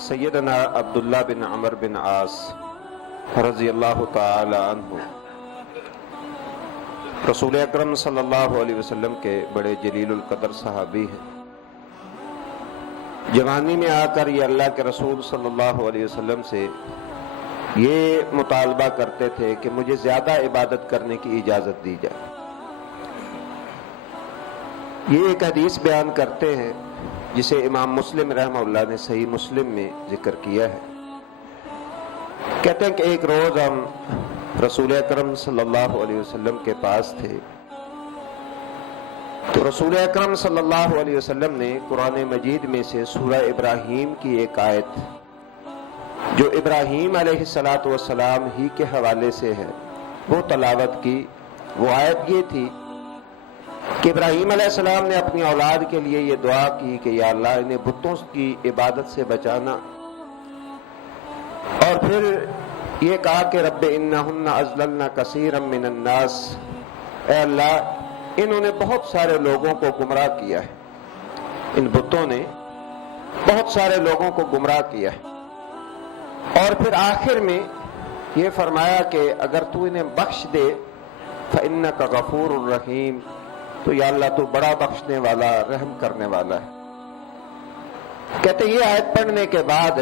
سیدنا عبداللہ بن عمر بن عاص رضی اللہ تعالی عنہ رسول اکرم صلی اللہ علیہ وسلم کے بڑے جلیل القدر صحابی ہیں۔ جوانی میں آ کر یہ اللہ کے رسول صلی اللہ علیہ وسلم سے یہ مطالبہ کرتے تھے کہ مجھے زیادہ عبادت کرنے کی اجازت دی جائے۔ یہ ایک حدیث بیان کرتے ہیں جسے امام مسلم رحمہ اللہ نے صحیح مسلم میں ذکر کیا ہے۔ کہتے ہیں کہ ایک روز ہم رسول اکرم صلی اللہ علیہ وسلم کے پاس تھے، تو رسول اکرم صلی اللہ علیہ وسلم نے قرآن مجید میں سے سورہ ابراہیم کی ایک آیت جو ابراہیم علیہ السلام ہی کے حوالے سے ہے وہ تلاوت کی۔ وہ آیت یہ تھی کہ ابراہیم علیہ السلام نے اپنی اولاد کے لیے یہ دعا کی کہ یا اللہ انہیں بتوں کی عبادت سے بچانا، اور پھر یہ کہا کہ رب انہن اضللن کثیرا من الناس، اے اللہ انہوں نے بہت سارے لوگوں کو گمراہ کیا ہے، ان بتوں نے بہت سارے لوگوں کو گمراہ کیا ہے۔ اور پھر آخر میں یہ فرمایا کہ اگر تو انہیں بخش دے فإنک غفور الرحیم، تو یا اللہ تو بڑا بخشنے والا رحم کرنے والا ہے۔ کہتے یہ آیت پڑھنے کے بعد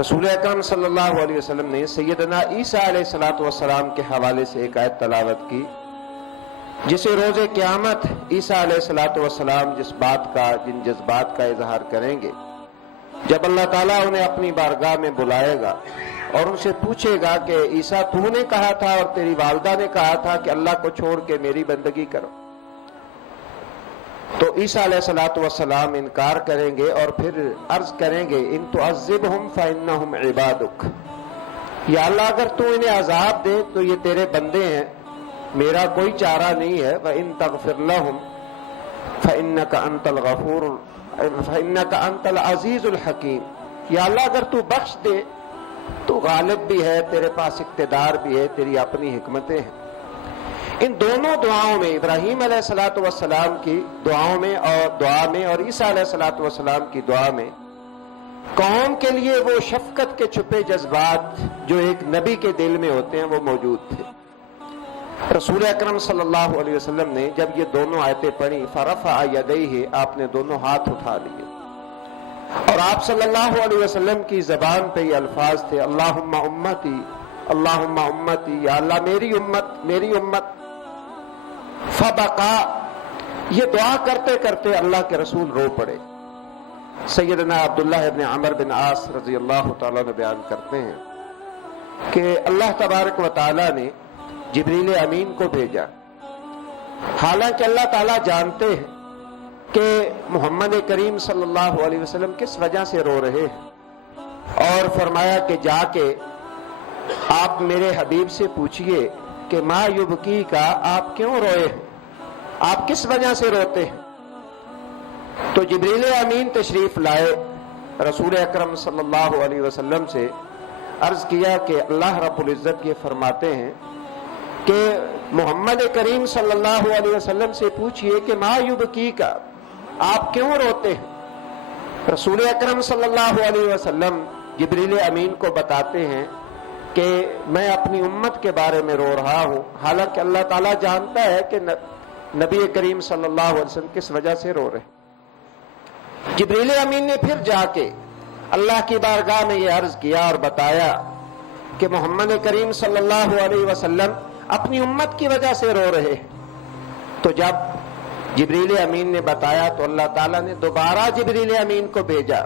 رسول اکرم صلی اللہ علیہ وسلم نے سیدنا عیسیٰ علیہ السلام کے حوالے سے ایک آیت تلاوت کی جسے روز قیامت عیسیٰ علیہ السلام جن جذبات کا اظہار کریں گے، جب اللہ تعالیٰ انہیں اپنی بارگاہ میں بلائے گا اور ان سے پوچھے گا کہ عیسیٰ تو نے کہا تھا اور تیری والدہ نے کہا تھا کہ اللہ کو چھوڑ کے میری بندگی کرو، تو عیسیٰ علیہ السلام انکار کریں گے اور پھر عرض کریں گے ان تعذبہم فإنہم عبادک، یا اللہ اگر تو انہیں عذاب دے تو یہ تیرے بندے ہیں، میرا کوئی چارہ نہیں ہے۔ وإن تغفر لہم فإنک انت العزیز الحکیم، یا اللہ اگر تو بخش دے تو غالب بھی ہے، تیرے پاس اقتدار بھی ہے، تیری اپنی حکمتیں ہیں۔ ان دونوں دعاؤں میں، ابراہیم علیہ السلام کی دعاؤں میں اور عیسیٰ علیہ السلام کی دعا میں قوم کے لیے وہ شفقت کے چھپے جذبات جو ایک نبی کے دل میں ہوتے ہیں وہ موجود تھے۔ رسول اکرم صلی اللہ علیہ وسلم نے جب یہ دونوں آیتیں پڑھی فرفع یدیہ، آپ نے دونوں ہاتھ اٹھا لیے اور آپ صلی اللہ علیہ وسلم کی زبان پہ یہ الفاظ تھے اللہم امتی اللہم امتی، یا اللہ میری امت میری امت۔ فبقا، یہ دعا کرتے کرتے اللہ کے رسول رو پڑے۔ سیدنا عبداللہ ابن عمر بن عاص رضی اللہ تعالیٰ نے بیان کرتے ہیں کہ اللہ تبارک و تعالیٰ نے جبریل امین کو بھیجا، حالانکہ اللہ تعالیٰ جانتے ہیں کہ محمد کریم صلی اللہ علیہ وسلم کس وجہ سے رو رہے ہیں، اور فرمایا کہ جا کے آپ میرے حبیب سے پوچھئے کہ ما یبکی کا، آپ کیوں روئے ہیں، آپ کس وجہ سے روتے ہیں؟ تو جبریل امین تشریف لائے، رسول اکرم صلی اللہ علیہ وسلم سے عرض کیا کہ اللہ رب العزت یہ فرماتے ہیں کہ محمد کریم صلی اللہ علیہ وسلم سے پوچھئے کہ ما یبکی کا، آپ کیوں روتے ہیں؟ رسول اکرم صلی اللہ علیہ وسلم جبریل امین کو بتاتے ہیں کہ میں اپنی امت کے بارے میں رو رہا ہوں، حالانکہ اللہ تعالیٰ جانتا ہے کہ نبی کریم صلی اللہ علیہ وسلم کس وجہ سے رو رہے۔ جبریل امین نے پھر جا کے اللہ کی بارگاہ میں یہ عرض کیا اور بتایا کہ محمد کریم صلی اللہ علیہ وسلم اپنی امت کی وجہ سے رو رہے ہیں۔ تو جب جبریل امین نے بتایا تو اللہ تعالیٰ نے دوبارہ جبریل امین کو بھیجا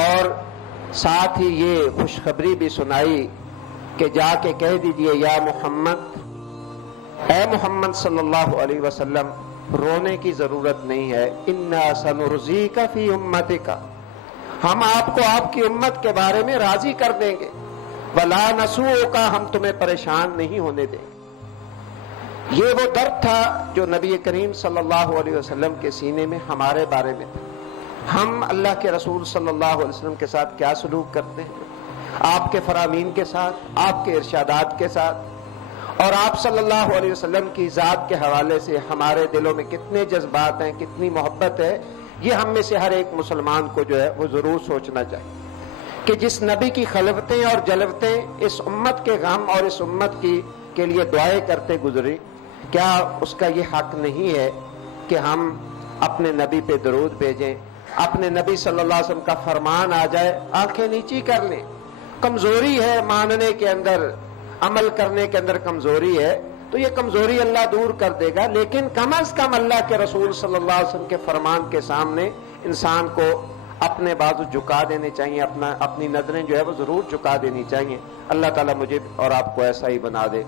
اور ساتھ ہی یہ خوشخبری بھی سنائی کہ جا کے کہہ دیجئے یا محمد، اے محمد صلی اللہ علیہ وسلم رونے کی ضرورت نہیں ہے، انا سنرضیک فی امتک، ہم آپ کو آپ کی امت کے بارے میں راضی کر دیں گے، ولا نسوءک، ہم تمہیں پریشان نہیں ہونے دیں گے۔ یہ وہ درد تھا جو نبی کریم صلی اللہ علیہ وسلم کے سینے میں ہمارے بارے میں تھا۔ ہم اللہ کے رسول صلی اللہ علیہ وسلم کے ساتھ کیا سلوک کرتے ہیں، آپ کے فرامین کے ساتھ، آپ کے ارشادات کے ساتھ، اور آپ صلی اللہ علیہ وسلم کی ذات کے حوالے سے ہمارے دلوں میں کتنے جذبات ہیں، کتنی محبت ہے، یہ ہم میں سے ہر ایک مسلمان کو جو ہے وہ ضرور سوچنا چاہیے کہ جس نبی کی خلوتیں اور جلوتیں اس امت کے غم اور اس امت کے لیے دعائیں کرتے گزری، کیا اس کا یہ حق نہیں ہے کہ ہم اپنے نبی پہ درود بھیجیں، اپنے نبی صلی اللہ علیہ وسلم کا فرمان آ جائے آنکھیں نیچی کر لیں؟ کمزوری ہے ماننے کے اندر، عمل کرنے کے اندر کمزوری ہے، تو یہ کمزوری اللہ دور کر دے گا، لیکن کم از کم اللہ کے رسول صلی اللہ علیہ وسلم کے فرمان کے سامنے انسان کو اپنے بازو جھکا دینے چاہیے، اپنی نظریں جو ہے وہ ضرور جھکا دینی چاہیے۔ اللہ تعالیٰ مجھے اور آپ کو ایسا ہی بنا دے۔